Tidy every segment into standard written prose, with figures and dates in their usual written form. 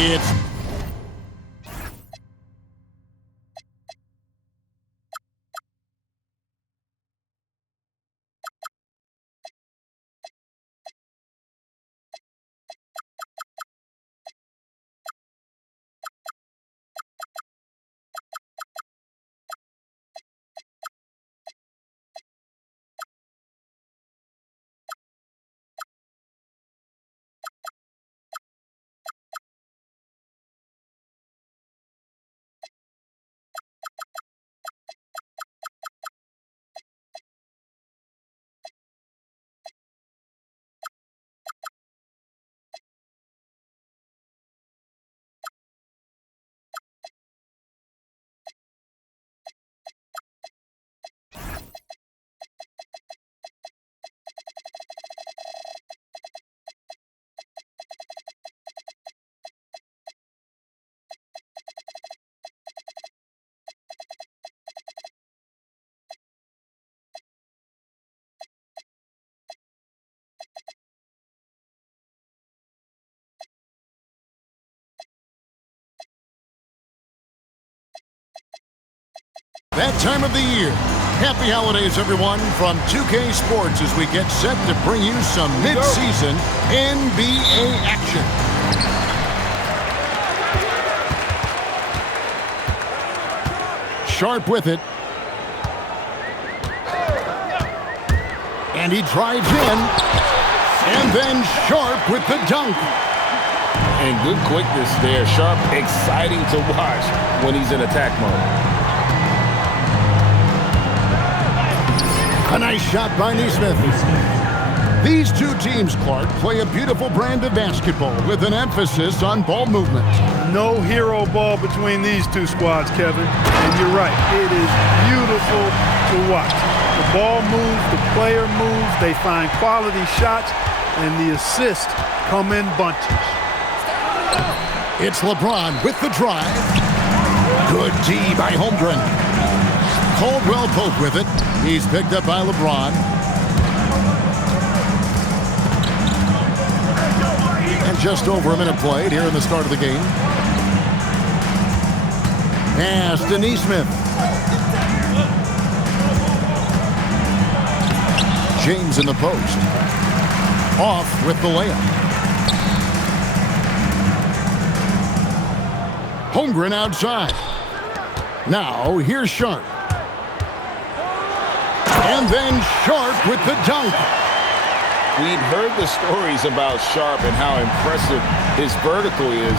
It's that time of the year. Happy holidays, everyone, from 2K Sports as we get set to bring you some mid-season NBA action. Sharp with it. And he drives in. And then Sharp with the dunk. And good quickness there. Sharp, exciting to watch when he's in attack mode. A nice shot by Nesmith. These two teams, Clark, play a beautiful brand of basketball with an emphasis on ball movement. No hero ball between these two squads, Kevin. And you're right, it is beautiful to watch. The ball moves, the player moves, they find quality shots, and the assists come in bunches. It's LeBron with the drive. Good D by Holmgren. Caldwell Pope with it. He's picked up by LeBron. And just over a minute played here in the start of the game. Pass to Nesmith. James in the post. Off with the layup. Holmgren outside. Now here's Sharp. And then Sharp with the dunk. We've heard the stories about Sharp and how impressive his vertical is.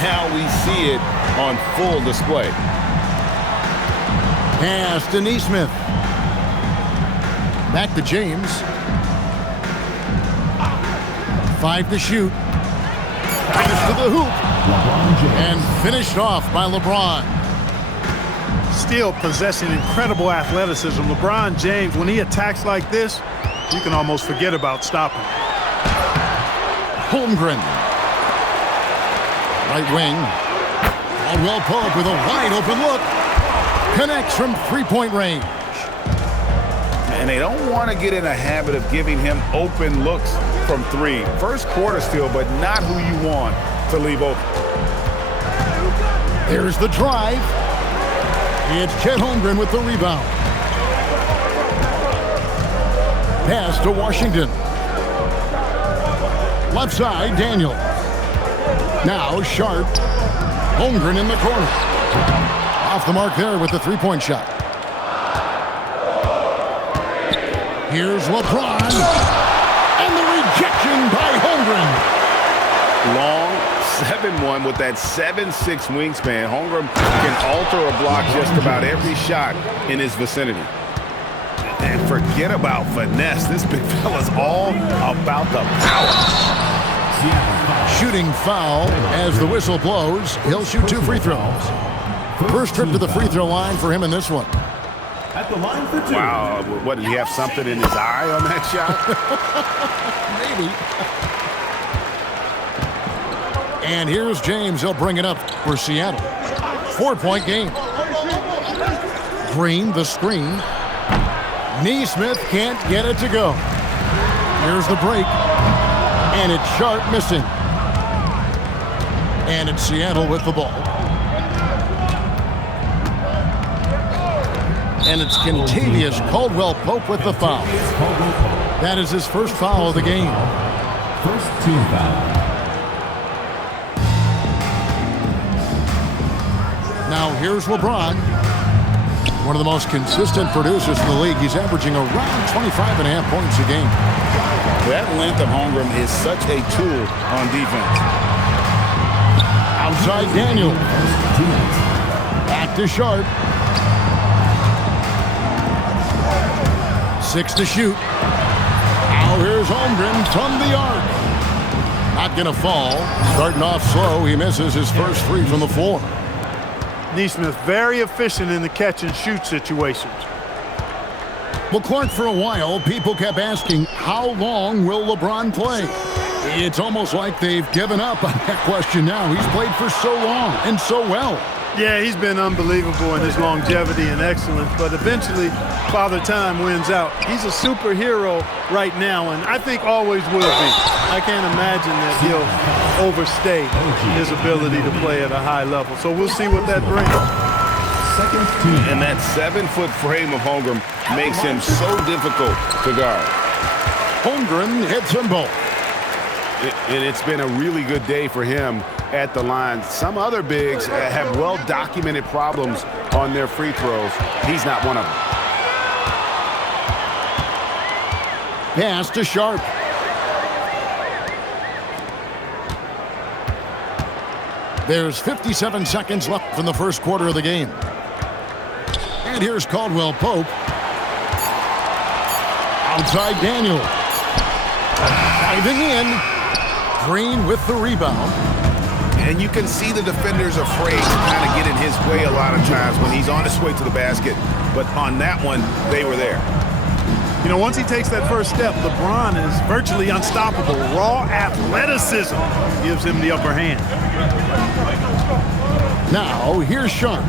Now we see it on full display. Pass to Nesmith. Back to James. 5 to shoot. Pass to the hoop. And finished off by LeBron. Still possessing incredible athleticism. LeBron James, when he attacks like this, you can almost forget about stopping. Holmgren. Right wing. Caldwell Pope with a wide open look. Connects from three-point range. And they don't want to get in a habit of giving him open looks from three. First quarter still, but not who you want to leave open. There's the drive. It's Chet Holmgren with the rebound. Pass to Washington. Left side, Daniel. Now Sharp. Holmgren in the corner. Off the mark there with the three-point shot. Here's LeBron. And the rejection by Holmgren. Long 7-1 with that 7'6" wingspan. Holmgren can alter a block just about every shot in his vicinity. And forget about finesse. This big fella's all about the power. Shooting foul as the whistle blows. He'll shoot 2 free throws. First trip to the free throw line for him in this one. At the line for 2. Wow, what, did he have something in his eye on that shot? Maybe. And here's James. He'll bring it up for Seattle. 4-point game. Green, the screen. Nesmith can't get it to go. Here's the break. And it's Sharp missing. And it's Seattle with the ball. And it's Kentavious Caldwell-Pope with the foul. That is his first foul of the game. First team foul. Now here's LeBron. One of the most consistent producers in the league. He's averaging around 25.5 points a game. That length of Holmgren is such a tool on defense. Outside Daniel. Back to Sharp. 6 to shoot. Now here's Holmgren from the arc. Not going to fall. Starting off slow, he misses his first three from the floor. Nesmith very efficient in the catch and shoot situations. Well, Clark, for a while, people kept asking, how long will LeBron play? It's almost like they've given up on that question now. He's played for so long and so well. Yeah, he's been unbelievable in his longevity and excellence, but eventually Father Time wins out. He's a superhero right now, and I think always will be. I can't imagine that he'll overstay his ability to play at a high level. So we'll see what that brings. And that 7-foot frame of Holmgren makes him so difficult to guard. Holmgren hits them both. And it's been a really good day for him at the line. Some other bigs have well-documented problems on their free throws. He's not one of them. Pass to Sharp. There's 57 seconds left in the first quarter of the game. And here's Caldwell-Pope. Outside Daniel. Diving in. Green with the rebound. And you can see the defender's afraid to kind of get in his way a lot of times when he's on his way to the basket. But on that one, they were there. You know, once he takes that first step, LeBron is virtually unstoppable. Raw athleticism gives him the upper hand. Now, here's Sharp.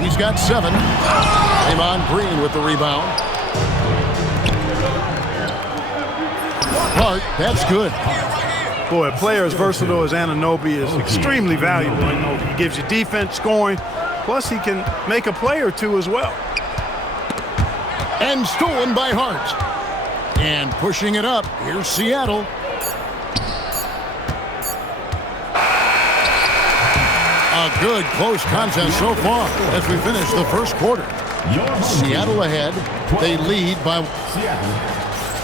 He's got 7. Draymond Green with the rebound. Clark, that's good. Boy, a player as versatile as Anunoby is extremely valuable. You know, he gives you defense, scoring, plus he can make a play or two as well. And stolen by Hart. And pushing it up, here's Seattle. A good close contest so far as we finish the first quarter. Seattle ahead. They lead by Seattle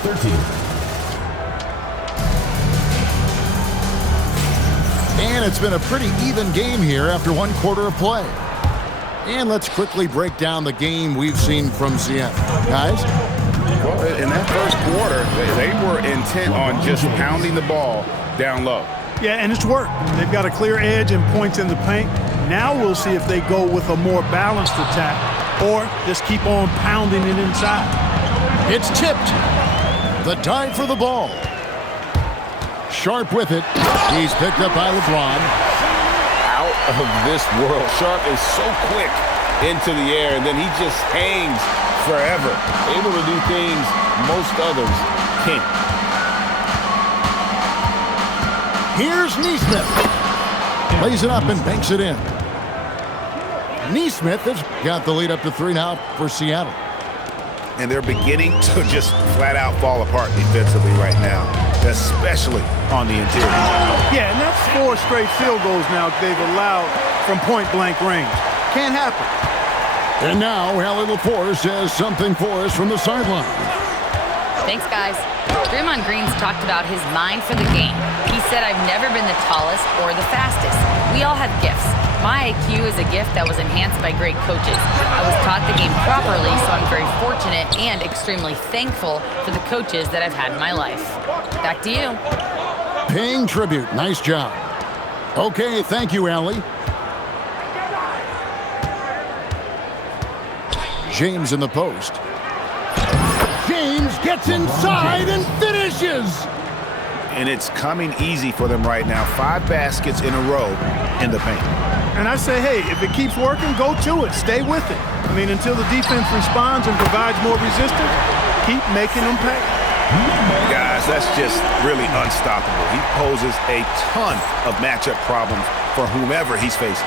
13. And it's been a pretty even game here after one quarter of play. And let's quickly break down the game we've seen from Seattle. Guys? Well, in that first quarter, they were intent on just pounding the ball down low. Yeah, and it's worked. They've got a clear edge and points in the paint. Now we'll see if they go with a more balanced attack or just keep on pounding it inside. It's tipped. The dive for the ball. Sharp with it. He's picked up by LeBron. Out of this world. Sharp is so quick into the air, and then he just hangs forever, able to do things most others can't. Here's Nesmith. Lays it up and banks it in. Nesmith has got the lead up to 3 now for Seattle. And they're beginning to just flat out fall apart defensively right now, especially on the interior. Yeah, and that's 4 straight field goals now they've allowed from point-blank range. Can't happen. And now Allie LaForce has something for us from the sideline. Thanks, guys. Draymond Green's talked about his mind for the game. He said, I've never been the tallest or the fastest. We all have gifts. My IQ is a gift that was enhanced by great coaches. I was taught the game properly, so I'm very fortunate and extremely thankful for the coaches that I've had in my life. Back to you. Paying tribute. Nice job. Okay, thank you, Allie. James in the post. James gets inside and finishes. And it's coming easy for them right now. 5 baskets in a row in the paint. And I say, hey, if it keeps working, go to it. Stay with it. I mean, until the defense responds and provides more resistance, keep making them pay. Guys, that's just really unstoppable. He poses a ton of matchup problems for whomever he's facing.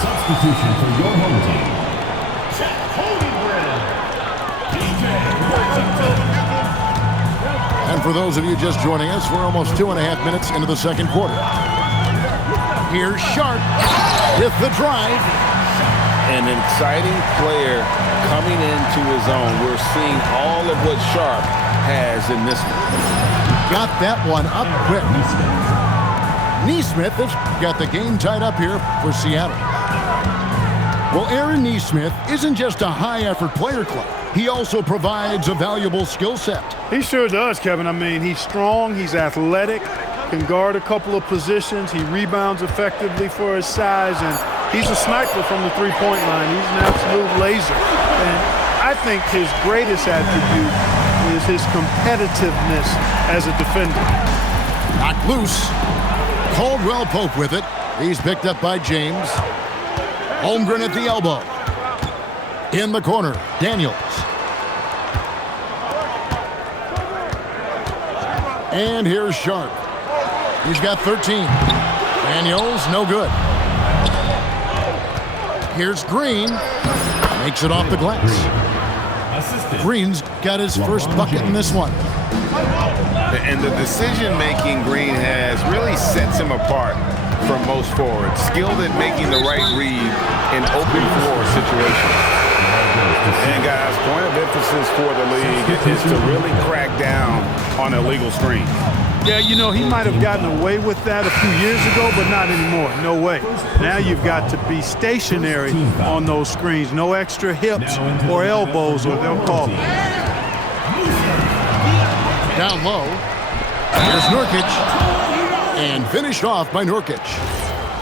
Substitution for your home team. And for those of you just joining us, we're almost 2.5 minutes into the second quarter. Here's Sharp with the drive. An exciting player coming into his own. We're seeing all of what Sharp has in this one. Got that one up quick. Nesmith has got the game tied up here for Seattle. Well, Aaron Nesmith isn't just a high-effort player club. He also provides a valuable skill set. He sure does, Kevin. I mean, he's strong, he's athletic, can guard a couple of positions, he rebounds effectively for his size, and he's a sniper from the three-point line. He's an absolute laser. And I think his greatest attribute is his competitiveness as a defender. Knocked loose. Caldwell Pope with it. He's picked up by James. Holmgren at the elbow. In the corner, Daniels. And here's Sharp. He's got 13. Daniels, no good. Here's Green. Makes it off the glass. Green's got his first bucket in this one. And the decision-making Green has really sets him apart from most forwards. Skilled at making the right read in open floor situations. And guys, point of emphasis for the league is to really crack down on illegal screens. Yeah, you know, he might have gotten away with that a few years ago, but not anymore. No way. Now you've got to be stationary on those screens. No extra hips or elbows, or they'll call it. Down low. Here's Nurkic. And finished off by Nurkic.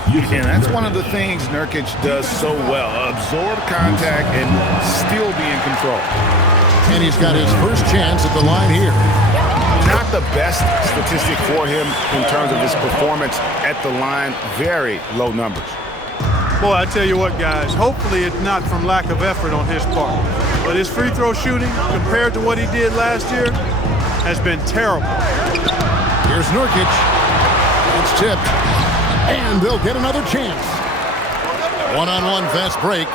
And that's one of the things Nurkic does so well. Absorb contact and still be in control. And he's got his first chance at the line here. Not the best statistic for him in terms of his performance at the line. Very low numbers. Boy, I tell you what, guys, hopefully it's not from lack of effort on his part. But his free throw shooting, compared to what he did last year, has been terrible. Here's Nurkic. It's tipped. And they'll get another chance. One-on-one fast break.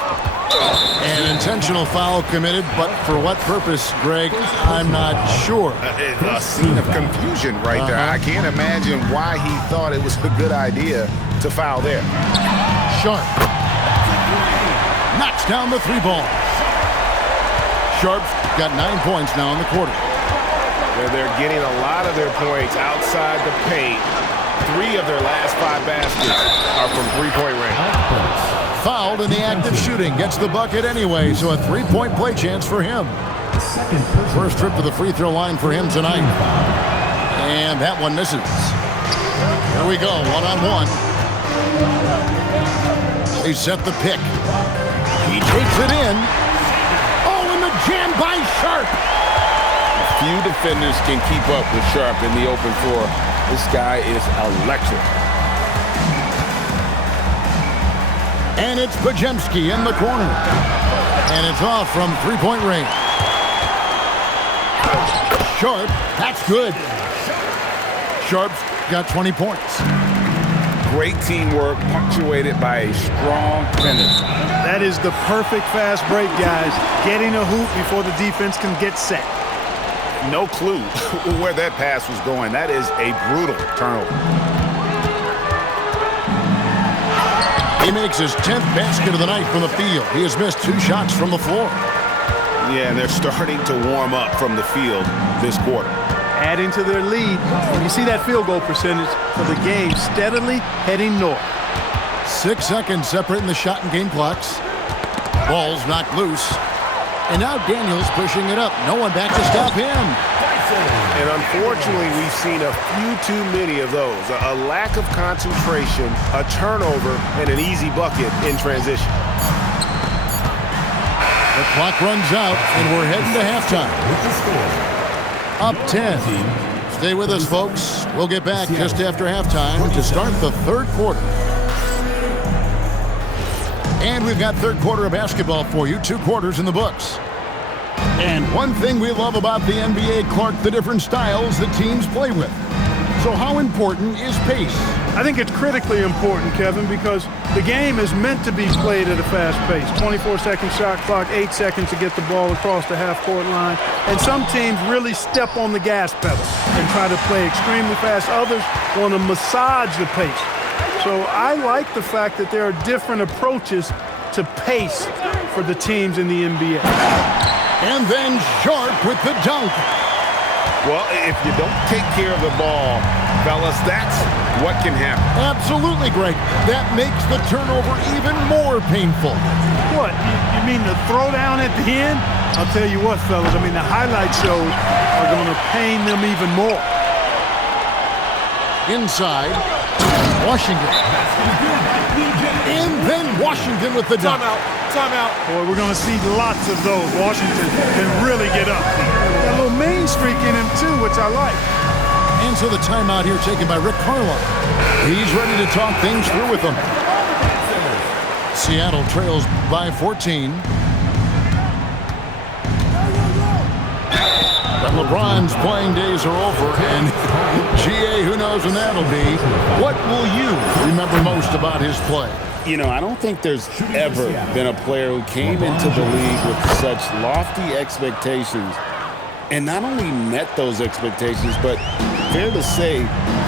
An intentional foul committed, but for what purpose, Greg, I'm not sure. A scene of confusion right there. I can't imagine why he thought it was a good idea to foul there. Sharp knocks down the three ball. Sharp's got 9 points now in the quarter. They're getting a lot of their points outside the paint. 3 of their last 5 baskets are from three-point range. Fouled in the act of shooting. Gets the bucket anyway, so a 3-point play chance for him. First trip to the free throw line for him tonight. And that one misses. Here we go, one-on-one. They set the pick. He takes it in. Oh, and the jam by Sharp. Few defenders can keep up with Sharp in the open floor. This guy is electric. And it's Podziemski in the corner. And it's off from three-point range. Sharp, that's good. Sharp's got 20 points. Great teamwork punctuated by a strong finish. That is the perfect fast break, guys. Getting a hoop before the defense can get set. No clue where that pass was going. That is a brutal turnover. He makes his 10th basket of the night from the field. He has missed 2 shots from the floor. Yeah, and they're starting to warm up from the field this quarter. Adding to their lead. You see that field goal percentage for the game steadily heading north. 6 seconds separating the shot and game clocks. Ball's knocked loose. And now Daniels pushing it up. No one back to stop him. And unfortunately, we've seen a few too many of those. A lack of concentration, a turnover, and an easy bucket in transition. The clock runs out, and we're heading to halftime. Up 10. Stay with us, folks. We'll get back just after halftime to start the third quarter. And we've got third quarter of basketball for you, 2 quarters in the books. And one thing we love about the NBA, Clark, the different styles that teams play with. So how important is pace? I think it's critically important, Kevin, because the game is meant to be played at a fast pace. 24-second shot clock, 8 seconds to get the ball across the half-court line. And some teams really step on the gas pedal and try to play extremely fast. Others want to massage the pace. So I like the fact that there are different approaches to pace for the teams in the NBA. And then Sharp with the dunk. Well, if you don't take care of the ball, fellas, that's what can happen. Absolutely, Greg. That makes the turnover even more painful. What? You mean the throwdown at the end? I'll tell you what, fellas. I mean, the highlight shows are going to pain them even more. Inside, Washington. And then Washington with the dunk. Timeout. Boy, we're going to see lots of those. Washington can really get up. Got a little main streak in him, too, which I like. And so the timeout here taken by Rick Carlisle. He's ready to talk things through with them. Seattle trails by 14. But LeBron's playing days are over, and GA, who knows when that'll be. What will you remember most about his play? You know, I don't think there's ever been a player who came into the league with such lofty expectations and not only met those expectations, but fair to say,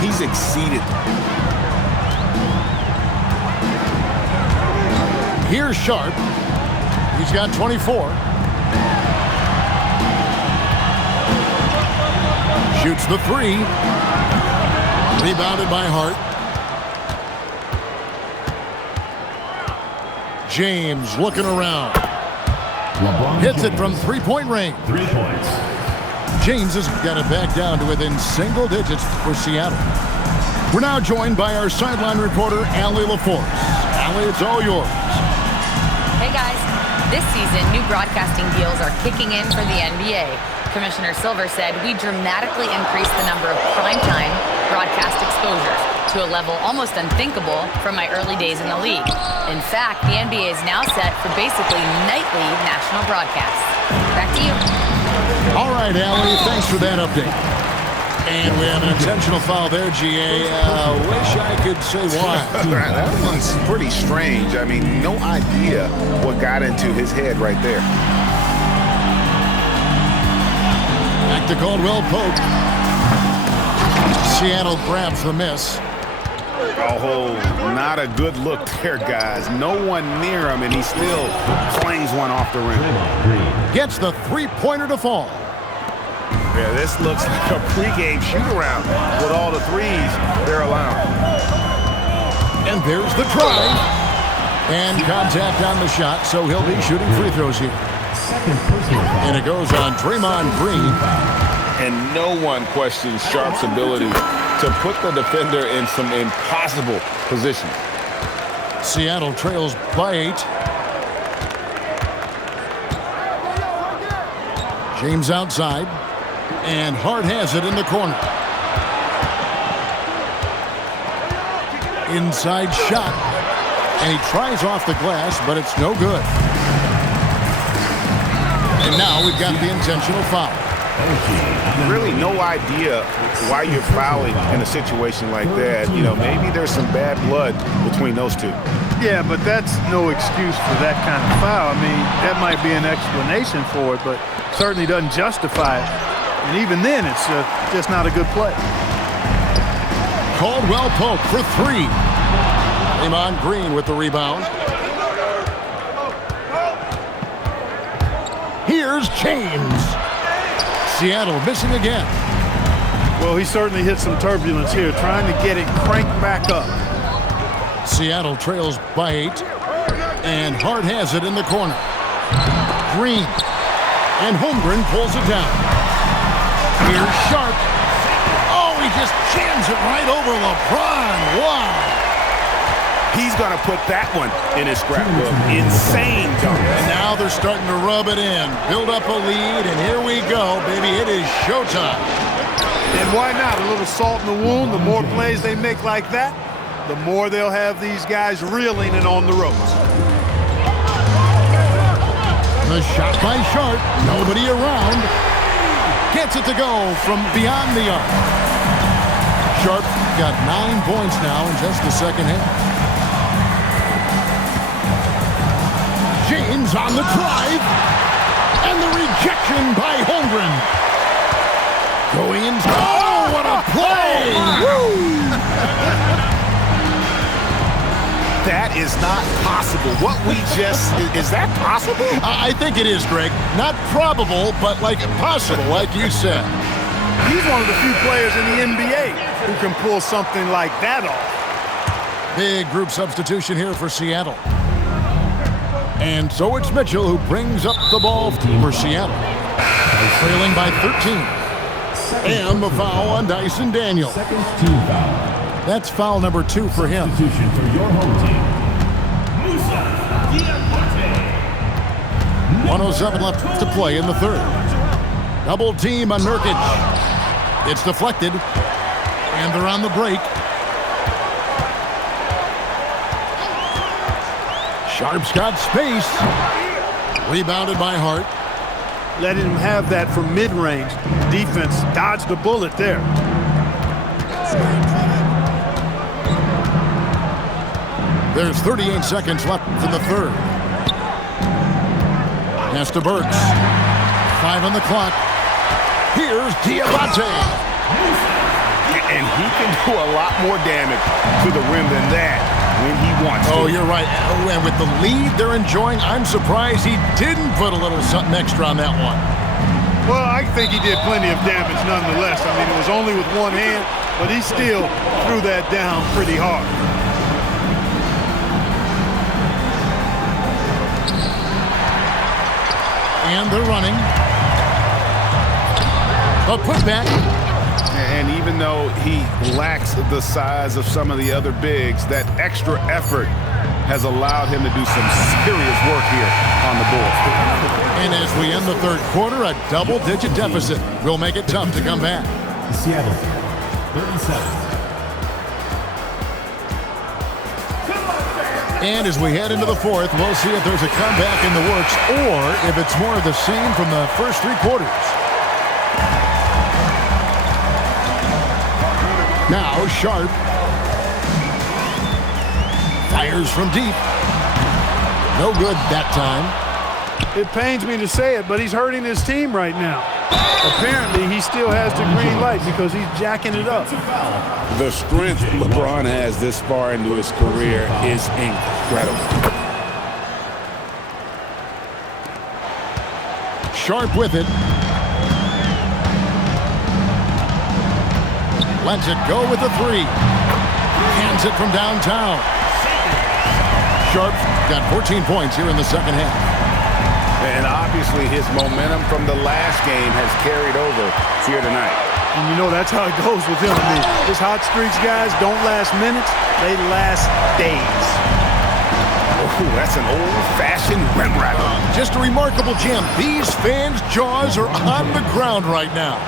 he's exceeded. Here's Sharp. He's got 24. Shoots the 3. Rebounded by Hart. James looking around. LeBron Hits James. it from 3-point range. 3 points. James has got it back down to within single digits for Seattle. We're now joined by our sideline reporter, Allie LaForce. Allie, it's all yours. Hey guys, this season new broadcasting deals are kicking in for the NBA. Commissioner Silver said we dramatically increased the number of primetime broadcast exposures to a level almost unthinkable from my early days in the league. In fact, the NBA is now set for basically nightly national broadcasts. Back to you. All right, Allie, thanks for that update. And we have an intentional foul there, GA. Wish I could say why. That one's pretty strange. I mean, no idea what got into his head right there. Back to Caldwell Pope. Seattle grabs the miss. Oh, not a good look there, guys. No one near him, and he still flings one off the rim. Gets the 3-pointer to fall. Yeah, this looks like a pregame shoot-around with all the threes they're allowing. And there's the try. And contact on the shot, so he'll be shooting free throws here. And it goes on Draymond Green. And no one questions Sharp's ability to put the defender in some impossible position. Seattle trails by 8. James outside. And Hart has it in the corner. Inside shot. And he tries off the glass, but it's no good. And now we've got the intentional foul. Really no idea why you're fouling in a situation like that. You know, maybe there's some bad blood between those two. Yeah, but that's no excuse for that kind of foul. I mean, that might be an explanation for it, but certainly doesn't justify it. And even then, it's just not a good play. Caldwell Pope for 3. Draymond Green with the rebound. Here's James. Seattle missing again. Well, he certainly hit some turbulence here, trying to get it cranked back up. Seattle trails by 8. And Hart has it in the corner. Green. And Holmgren pulls it down. Here's Sharp. Oh, he just jams it right over LeBron. Wow. He's going to put that one in his scrapbook. Insane dunk. And now they're starting to rub it in. Build up a lead, and here we go, baby. It is showtime. And why not? A little salt in the wound. The more plays they make like that, the more they'll have these guys reeling and on the ropes. The shot by Sharp. Nobody around. Gets it to go from beyond the arc. Sharp got 9 points now in just the second half. James on the drive. And the rejection by Holmgren. Going in. Oh, what a play! That is not possible. What we just, is that possible? I think it is, Greg. Not probable, but like possible, like you said. He's one of the few players in the NBA who can pull something like that off. Big group substitution here for Seattle. And so it's Mitchell who brings up the ball for Seattle. Trailing by 13. And the foul on Dyson Daniel. Second team foul. That's foul number 2 for him. Substitution for your home team. Musa Diakite. 1:07 left to play in the third. Double team on Nurkic. It's deflected. And they're on the break. Sharp's got space. Rebounded by Hart. Letting him have that from mid-range. Defense dodged the bullet there. There's 38 seconds left in the third. Pass to Burks. 5 on the clock. Here's Diabate. And he can do a lot more damage to the rim than that when he wants to. Oh, you're right. And with the lead they're enjoying, I'm surprised he didn't put a little something extra on that one. Well, I think he did plenty of damage nonetheless. I mean, it was only with one hand, but he still threw that down pretty hard. And they're running. A putback. And even though he lacks the size of some of the other bigs, that extra effort has allowed him to do some serious work here on the board. And as we end the third quarter, a double-digit deficit will make it tough to come back. Seattle, 37. And as we head into the fourth, we'll see if there's a comeback in the works or if it's more of the same from the first 3 quarters. Now Sharp fires from deep. No good that time. It pains me to say it, but he's hurting his team right now. Apparently, he still has the green light because he's jacking it up. The strength LeBron has this far into his career is incredible. Sharp with it. Lets it go with the 3. Hands it from downtown. Sharp got 14 points here in the second half. And obviously his momentum from the last game has carried over here tonight. And you know that's how it goes with him. I mean, his hot streaks, guys, don't last minutes. They last days. Oh, that's an old-fashioned rim rattle. Just a remarkable gem. These fans' jaws are on the ground right now.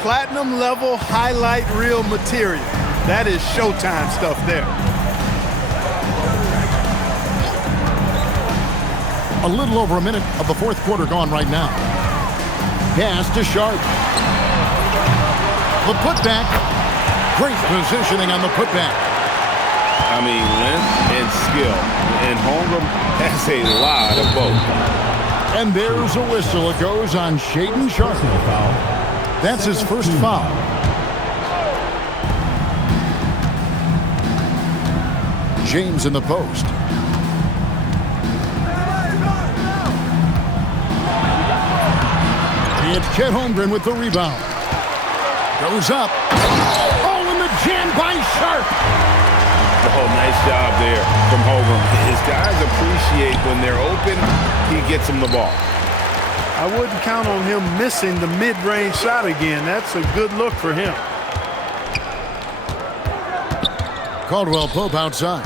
Platinum level highlight reel material. That is Showtime stuff there. A little over a minute of the fourth quarter gone right now. Pass to Sharp. The putback. Great positioning on the putback. I mean, length and skill. And Holmgren has a lot of both. And there's a whistle. It goes on Shaedon Sharp. That's his first foul. James in the post. It's Chet Holmgren with the rebound. Goes up. Oh, and the jam by Sharp. Oh, nice job there from Holmgren. His guys appreciate when they're open, he gets them the ball. I wouldn't count on him missing the mid-range shot again. That's a good look for him. Caldwell Pope outside.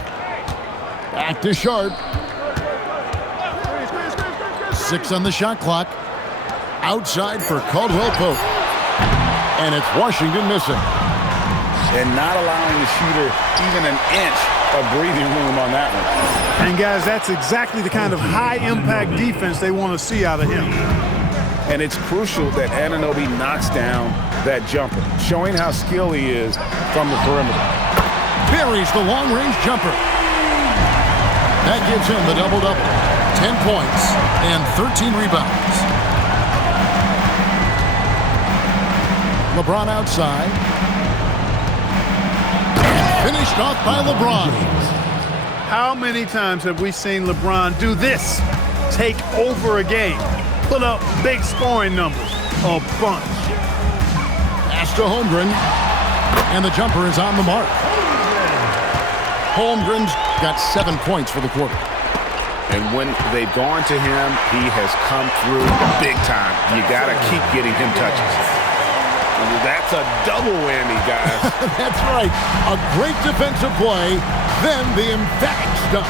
Back to Sharp. 6 on the shot clock. Outside for Caldwell Pope. And it's Washington missing. And not allowing the shooter even an inch of breathing room on that one. And, guys, that's exactly the kind of high-impact defense they want to see out of him. And it's crucial that Anunoby knocks down that jumper, showing how skilled he is from the perimeter. Buries the long-range jumper. That gives him the double-double. 10 points and 13 rebounds. LeBron outside. Finished off by LeBron. How many times have we seen LeBron do this? Take over a game. Put up big scoring numbers. A bunch. Pass to Holmgren. And the jumper is on the mark. Holmgren's got 7 points for the quarter. And when they've gone to him, he has come through big time. You got to keep getting him touches. That's a double whammy, guys. That's right. A great defensive play, then the emphatic stuff.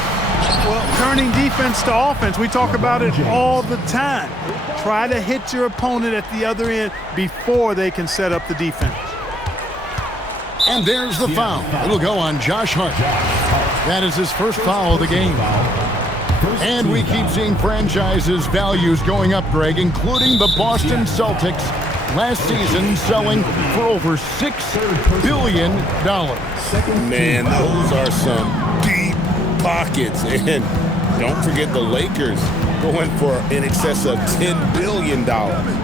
Well, turning defense to offense, we talk about it all the time. Try to hit your opponent at the other end before they can set up the defense. And there's the foul. It'll go on Josh Hart. That is his first foul of the game. And we keep seeing franchises' values going up, Greg, including the Boston Celtics last season selling for over $6 billion. Man, those are some deep pockets. And don't forget the Lakers going for in excess of $10 billion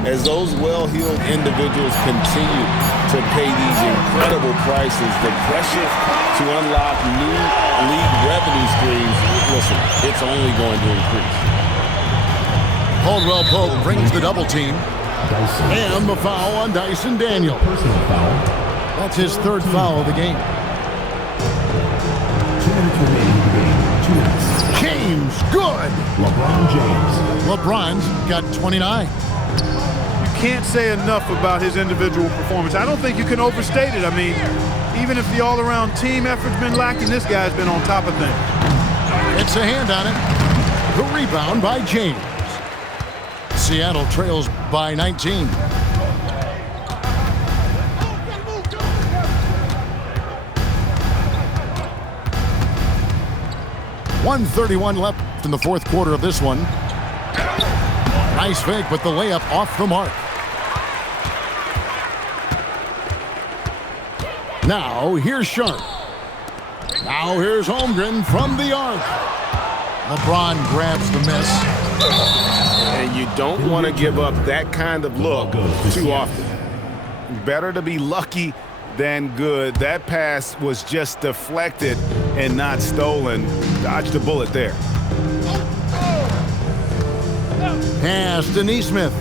as those well-heeled individuals continue to pay these incredible prices. The pressure to unlock new league revenue streams, listen, it's only going to increase. Caldwell Pope brings the double team. And the foul on Dyson Daniel. That's his third foul of the game. 2 minutes remaining in the game. 2 minutes. James, good. LeBron James. LeBron's got 29. You can't say enough about his individual performance. I don't think you can overstate it. I mean, even if the all-around team effort's been lacking, this guy's been on top of things. It's a hand on it. The rebound by James. Seattle trails by 19. .131 left in the fourth quarter of this one. Nice fake, but the layup off the mark. Now here's Sharp. Now here's Holmgren from the arc. LeBron grabs the miss. And you don't want to give up that kind of look too often. Better to be lucky than good. That pass was just deflected and not stolen. Dodged a bullet there. Pass to Nesmith.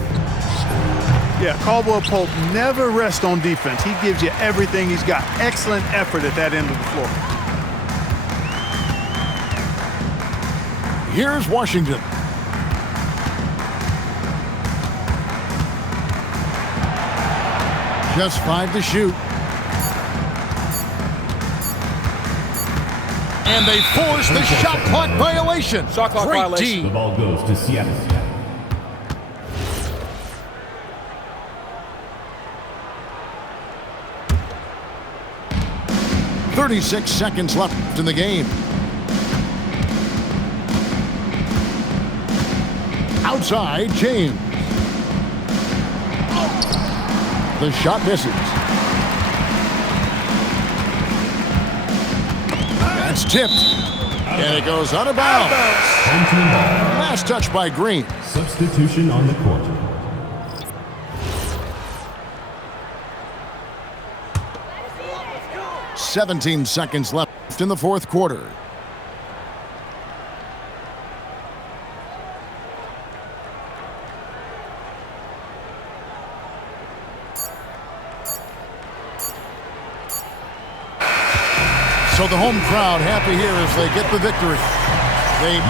Yeah, Caldwell Pope never rests on defense. He gives you everything he's got. Excellent effort at that end of the floor. Here's Washington. Just 5 to shoot. And they force the shot clock violation. Shot clock Great violation. The ball goes to Seattle. 36 seconds left in the game. Outside, James. The shot misses. That's tipped. And it goes out of bounds. Last touch by Green. Substitution on the court. "17 seconds left in the fourth quarter. So the home crowd happy here as they get the victory. They